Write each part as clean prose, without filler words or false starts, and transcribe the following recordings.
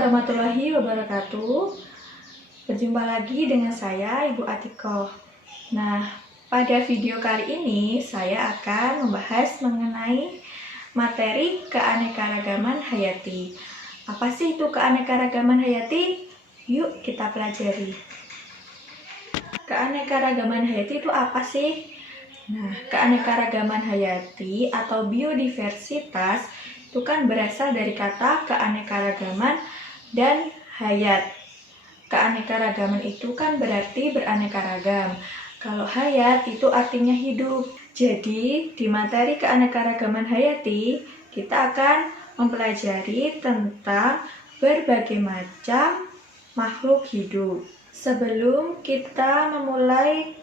warahmatullahi wabarakatuh. Berjumpa lagi dengan saya, Ibu Atikoh. Nah, pada video kali ini saya akan membahas mengenai materi keanekaragaman hayati. Apa sih itu keanekaragaman hayati? Yuk kita pelajari. Keanekaragaman hayati itu apa sih? Nah, keanekaragaman hayati atau biodiversitas itu kan berasal dari kata keanekaragaman dan hayat. Keanekaragaman itu kan berarti beraneka ragam. Kalau hayat itu artinya hidup. Jadi, di materi keanekaragaman hayati, kita akan mempelajari tentang berbagai macam makhluk hidup. Sebelum kita memulai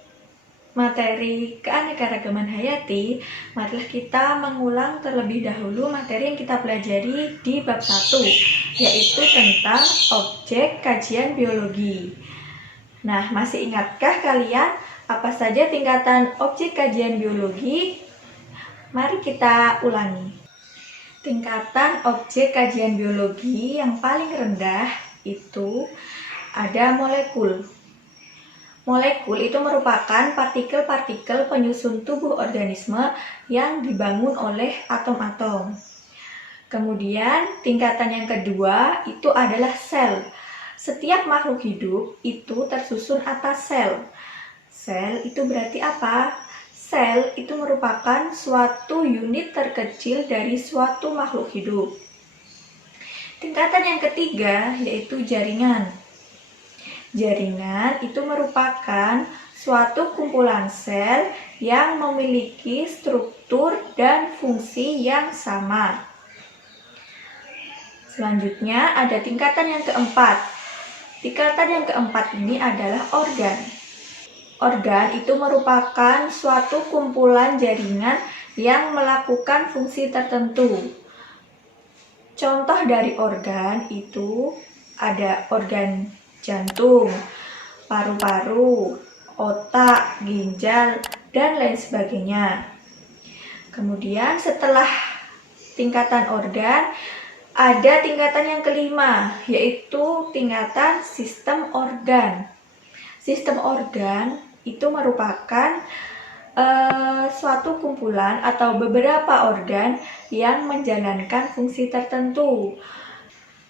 materi keanekaragaman hayati, marilah kita mengulang terlebih dahulu materi yang kita pelajari di bab 1, yaitu tentang objek kajian biologi. Nah, masih ingatkah kalian apa saja tingkatan objek kajian biologi? Mari kita ulangi. Tingkatan objek kajian biologi yang paling rendah itu ada molekul. Molekul itu merupakan partikel-partikel penyusun tubuh organisme yang dibangun oleh atom-atom. Kemudian tingkatan yang kedua itu adalah sel. Setiap makhluk hidup itu tersusun atas sel. Sel itu berarti apa? Sel itu merupakan suatu unit terkecil dari suatu makhluk hidup. Tingkatan yang ketiga yaitu jaringan. Jaringan itu merupakan suatu kumpulan sel yang memiliki struktur dan fungsi yang sama. Selanjutnya ada tingkatan yang keempat. Tingkatan yang keempat ini adalah organ. Organ itu merupakan suatu kumpulan jaringan yang melakukan fungsi tertentu. Contoh dari organ itu ada organ jantung, paru-paru, otak, ginjal, dan lain sebagainya. Kemudian setelah tingkatan organ, ada tingkatan yang kelima, yaitu tingkatan sistem organ. Sistem organ itu merupakan suatu kumpulan atau beberapa organ yang menjalankan fungsi tertentu.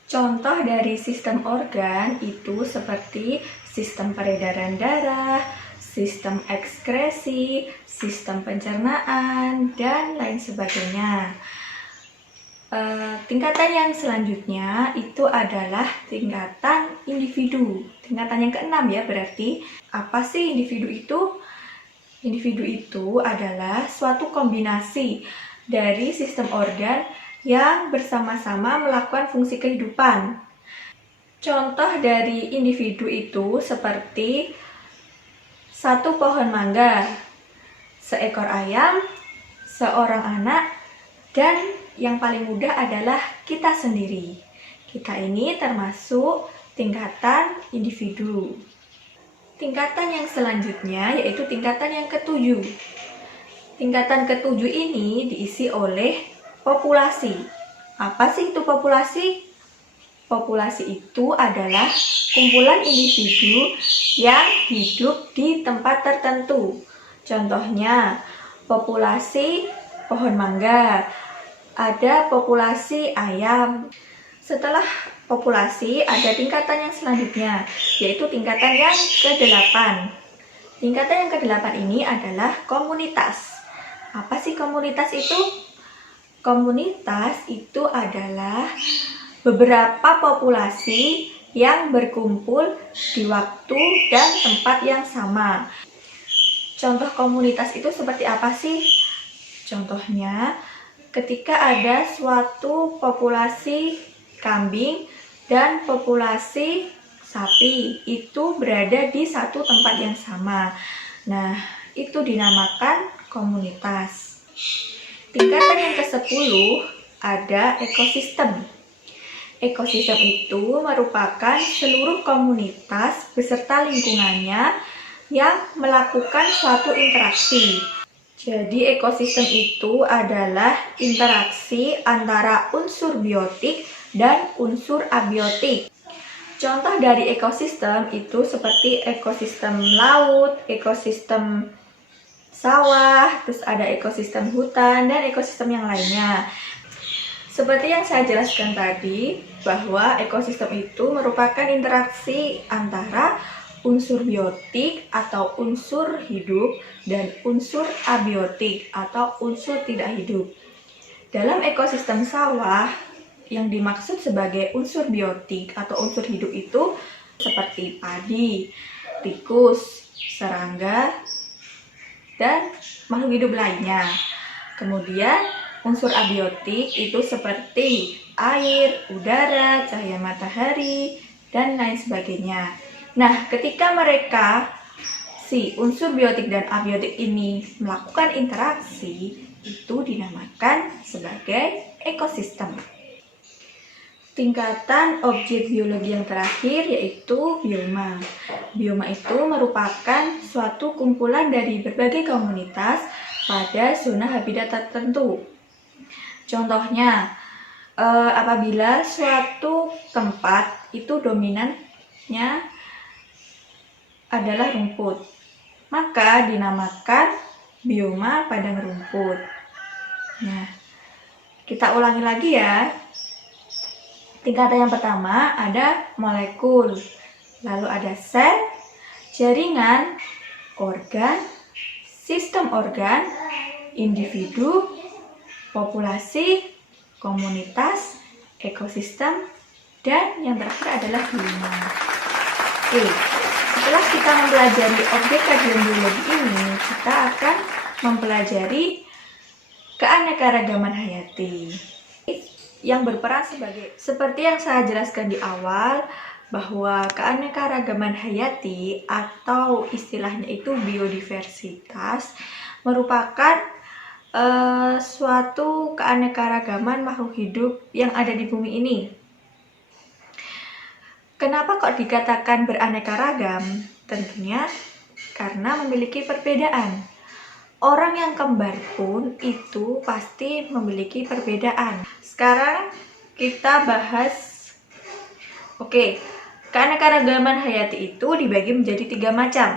Contoh dari sistem organ itu seperti sistem peredaran darah, sistem ekskresi, sistem pencernaan, dan lain sebagainya. Tingkatan yang selanjutnya itu adalah tingkatan individu. Tingkatan yang keenam ya berarti. Apa sih individu itu? Individu itu adalah suatu kombinasi dari sistem organ yang bersama-sama melakukan fungsi kehidupan. Contoh dari individu itu seperti satu pohon mangga, seekor ayam, seorang anak, dan yang paling mudah adalah kita sendiri. Kita ini termasuk tingkatan individu. Tingkatan yang selanjutnya yaitu tingkatan yang ketujuh. Tingkatan ketujuh ini diisi oleh populasi. Apa sih itu populasi? Populasi itu adalah kumpulan individu yang hidup di tempat tertentu. Contohnya, populasi pohon mangga, ada populasi ayam. Setelah populasi, ada tingkatan yang selanjutnya, yaitu tingkatan yang ke-8. Tingkatan yang ke-8 ini adalah komunitas. Apa sih komunitas itu? Komunitas itu adalah beberapa populasi yang berkumpul di waktu dan tempat yang sama. Contoh komunitas itu seperti apa sih? Contohnya, ketika ada suatu populasi kambing dan populasi sapi itu berada di satu tempat yang sama. Nah, itu dinamakan komunitas. Tingkatan yang ke-10 ada ekosistem. Ekosistem itu merupakan seluruh komunitas beserta lingkungannya yang melakukan suatu interaksi. Jadi ekosistem itu adalah interaksi antara unsur biotik dan unsur abiotik. Contoh dari ekosistem itu seperti ekosistem laut, ekosistem sawah, terus ada ekosistem hutan, dan ekosistem yang lainnya. Seperti yang saya jelaskan tadi, bahwa ekosistem itu merupakan interaksi antara unsur biotik atau unsur hidup dan unsur abiotik atau unsur tidak hidup. Dalam ekosistem sawah, yang dimaksud sebagai unsur biotik atau unsur hidup itu seperti padi, tikus, serangga, dan makhluk hidup lainnya. Kemudian unsur abiotik itu seperti air, udara, cahaya matahari, dan lain sebagainya. Nah, ketika si unsur biotik dan abiotik ini melakukan interaksi, itu dinamakan sebagai ekosistem. Tingkatan objek biologi yang terakhir yaitu bioma. Bioma itu merupakan suatu kumpulan dari berbagai komunitas pada zona habitat tertentu. Contohnya, apabila suatu tempat itu dominannya adalah rumput, maka dinamakan bioma padang rumput. Nah, kita ulangi lagi ya. Tingkatan yang pertama ada molekul, lalu ada sel, jaringan, organ, sistem organ, individu, populasi, komunitas, ekosistem, dan yang terakhir adalah bioma. Oke, setelah kita mempelajari objek kajian biologi ini, kita akan mempelajari keanekaragaman hayati yang berperan seperti yang saya jelaskan di awal, bahwa keanekaragaman hayati atau istilahnya itu biodiversitas merupakan suatu keanekaragaman makhluk hidup yang ada di bumi ini. Kenapa kok dikatakan beraneka ragam? Tentunya karena memiliki perbedaan. Orang yang kembar pun itu pasti memiliki perbedaan. Sekarang kita bahas, keanekaragaman hayati itu dibagi menjadi 3 macam.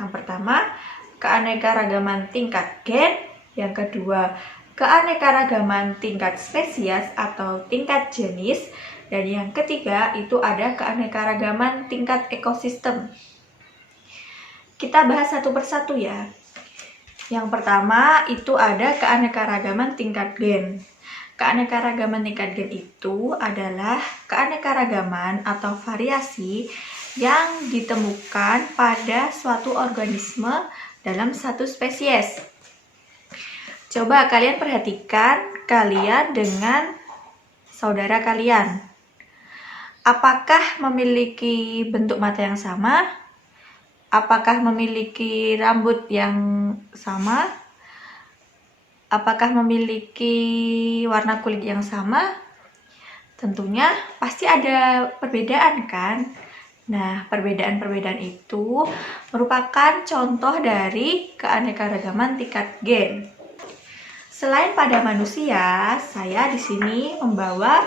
Yang pertama, keanekaragaman tingkat gen. Yang kedua, keanekaragaman tingkat spesies atau tingkat jenis. Dan yang ketiga, itu ada keanekaragaman tingkat ekosistem. Kita bahas satu persatu ya. Yang pertama itu ada keanekaragaman tingkat gen. Keanekaragaman tingkat gen itu adalah keanekaragaman atau variasi yang ditemukan pada suatu organisme dalam satu spesies. Coba kalian perhatikan kalian dengan saudara kalian. Apakah memiliki bentuk mata yang sama? Apakah memiliki rambut yang sama? Apakah memiliki warna kulit yang sama? Tentunya pasti ada perbedaan kan? Nah, perbedaan-perbedaan itu merupakan contoh dari keanekaragaman tingkat gen. Selain pada manusia, saya di sini membawa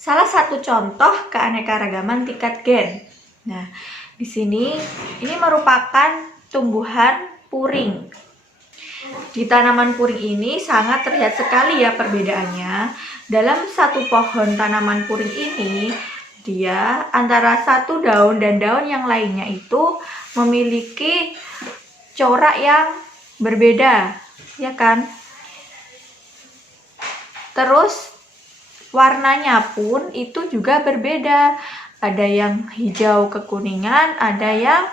salah satu contoh keanekaragaman tingkat gen. Nah, di sini ini merupakan tumbuhan puring. Di tanaman puring ini sangat terlihat sekali ya perbedaannya. Dalam satu pohon tanaman puring ini, dia antara satu daun dan daun yang lainnya itu memiliki corak yang berbeda, ya kan? Terus warnanya pun itu juga berbeda. Ada yang hijau kekuningan, ada yang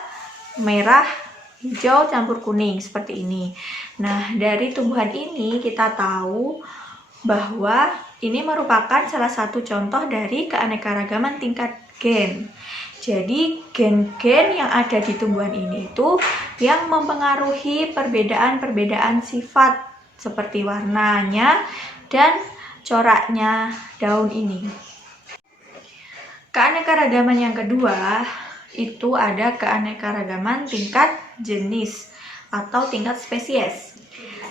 merah, hijau campur kuning seperti ini. Nah, dari tumbuhan ini kita tahu bahwa ini merupakan salah satu contoh dari keanekaragaman tingkat gen. Jadi, gen-gen yang ada di tumbuhan ini itu yang mempengaruhi perbedaan-perbedaan sifat seperti warnanya dan coraknya daun ini. Keanekaragaman yang kedua itu ada keanekaragaman tingkat jenis atau tingkat spesies.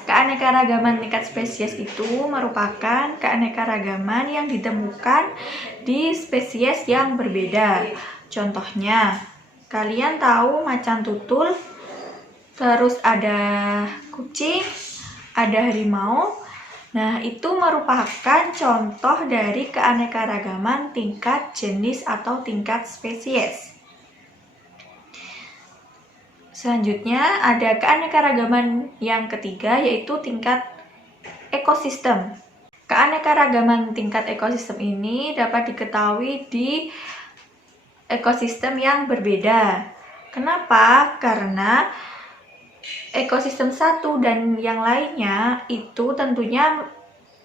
Keanekaragaman tingkat spesies itu merupakan keanekaragaman yang ditemukan di spesies yang berbeda. Contohnya, kalian tahu macan tutul, terus ada kucing, ada harimau. Nah, itu merupakan contoh dari keanekaragaman tingkat jenis atau tingkat spesies. Selanjutnya ada keanekaragaman yang ketiga, yaitu tingkat ekosistem. Keanekaragaman tingkat ekosistem ini dapat diketahui di ekosistem yang berbeda. Kenapa? Karena ekosistem satu dan yang lainnya itu tentunya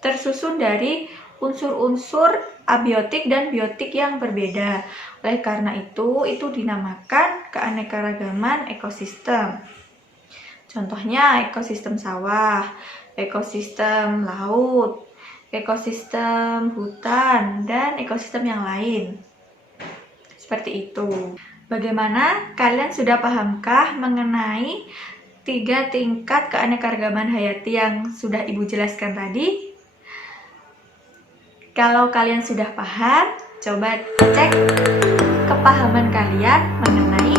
tersusun dari unsur-unsur abiotik dan biotik yang berbeda. Oleh karena itu dinamakan keanekaragaman ekosistem. Contohnya ekosistem sawah, ekosistem laut, ekosistem hutan, dan ekosistem yang lain. Seperti itu. Bagaimana? Kalian sudah pahamkah mengenai 3 tingkat keanekaragaman hayati yang sudah Ibu jelaskan tadi? Kalau kalian sudah paham, coba cek kepahaman kalian mengenai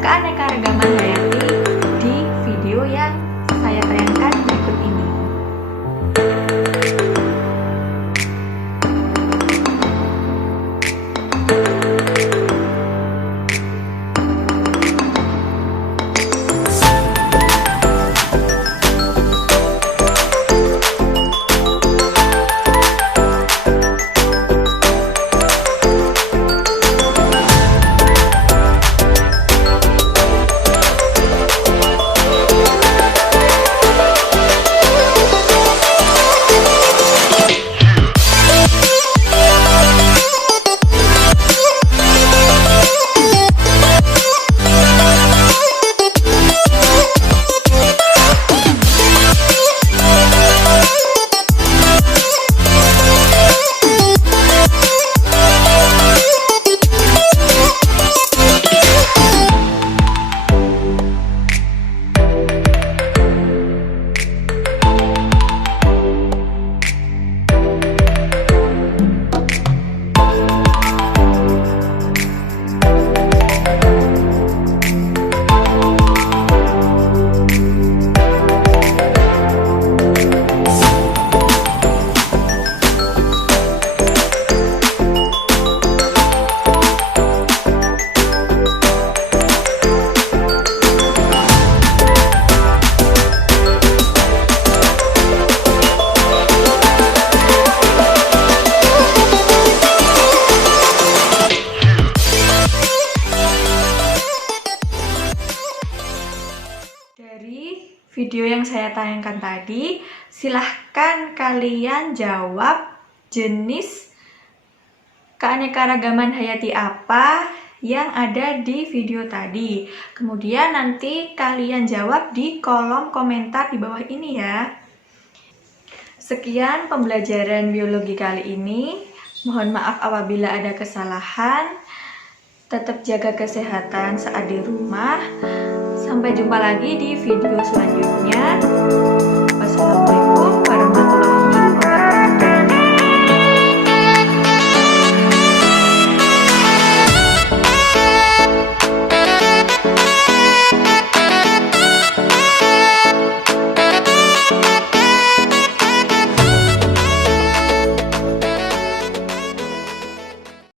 keanekaragaman hayati di video yang saya tayangkan berikut ini. Dari video yang saya tayangkan tadi, silahkan kalian jawab jenis keanekaragaman hayati apa yang ada di video tadi. Kemudian nanti kalian jawab di kolom komentar di bawah ini ya. Sekian pembelajaran biologi kali ini. Mohon maaf apabila ada kesalahan. Tetap jaga kesehatan saat di rumah. Sampai jumpa lagi di video selanjutnya. Wassalamualaikum.